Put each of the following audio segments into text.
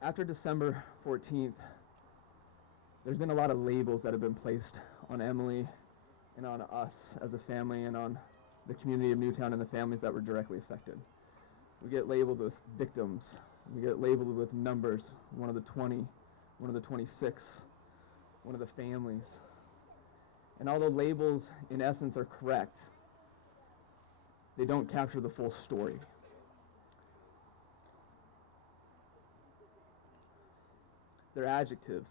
After December 14th, there's been a lot of labels that have been placed on Emilie and on us as a family and on the community of Newtown and the families that were directly affected. We get labeled with victims. We get labeled with numbers, one of the 20, one of the 26, one of the families. And although labels in essence are correct, they don't capture the full story. They're adjectives,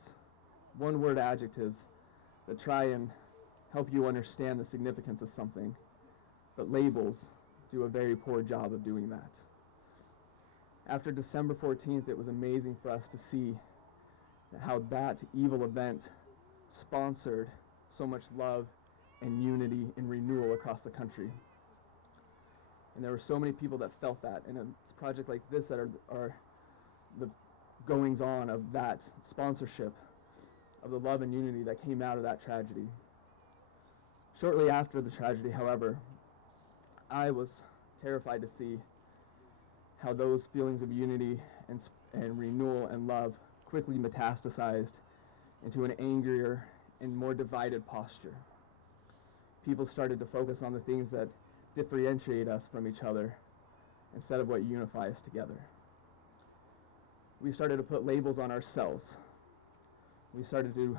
one-word adjectives that try and help you understand the significance of something, but labels do a very poor job of doing that. After December 14th, it was amazing for us to see how that evil event sponsored so much love and unity and renewal across the country. And there were so many people that felt that, and it's a project like this that are the goings on of that sponsorship of the love and unity that came out of that tragedy. Shortly after the tragedy, however, I was terrified to see how those feelings of unity and renewal and love quickly metastasized into an angrier and more divided posture. People started to focus on the things that differentiate us from each other instead of what unify us together. We started to put labels on ourselves. We started to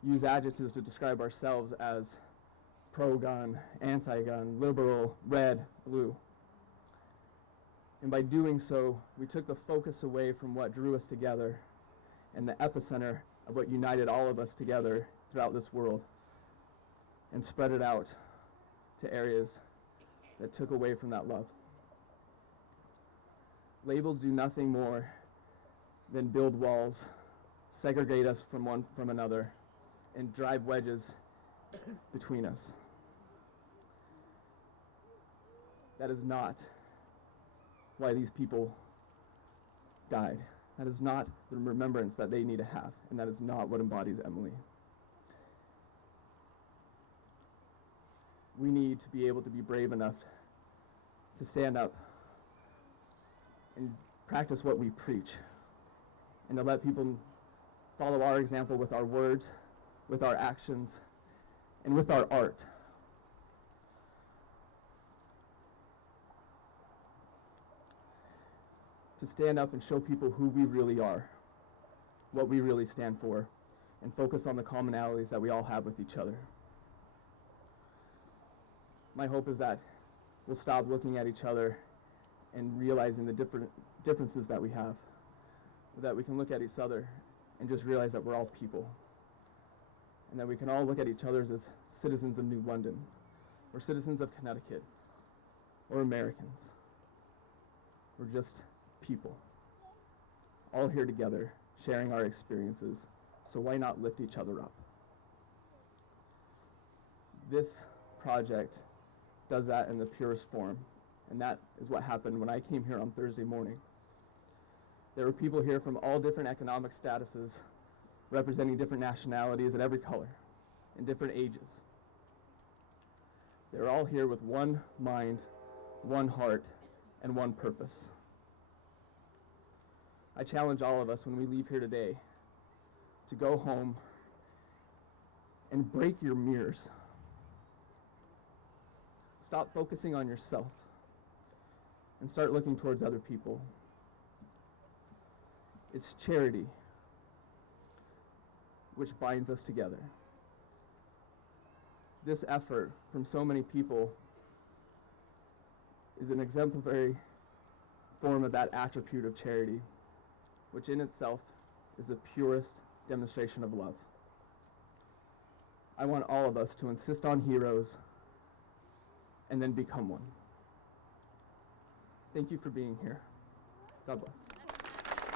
use adjectives to describe ourselves as pro-gun, anti-gun, liberal, red, blue. And by doing so, we took the focus away from what drew us together and the epicenter of what united all of us together throughout this world, and spread it out to areas that took away from that love. Labels do nothing more than build walls, segregate us from one from another, and drive wedges between us. That is not why these people died. That is not the remembrance that they need to have, and that is not what embodies Emilie. We need to be able to be brave enough to stand up and practice what we preach, and to let people follow our example with our words, with our actions, and with our art. To stand up and show people who we really are, what we really stand for, and focus on the commonalities that we all have with each other. My hope is that we'll stop looking at each other and realizing the differences that we have, that we can look at each other and just realize that we're all people, and that we can all look at each other as citizens of New London, or citizens of Connecticut, or Americans. We're just people, all here together, sharing our experiences, so why not lift each other up? This project does that in the purest form, and that is what happened when I came here on Thursday morning. There were people here from all different economic statuses, representing different nationalities and every color, and different ages. They're all here with one mind, one heart, and one purpose. I challenge all of us when we leave here today to go home and break your mirrors. Stop focusing on yourself and start looking towards other people. It's charity which binds us together. This effort from so many people is an exemplary form of that attribute of charity, which in itself is the purest demonstration of love. I want all of us to insist on heroes and then become one. Thank you for being here. God bless.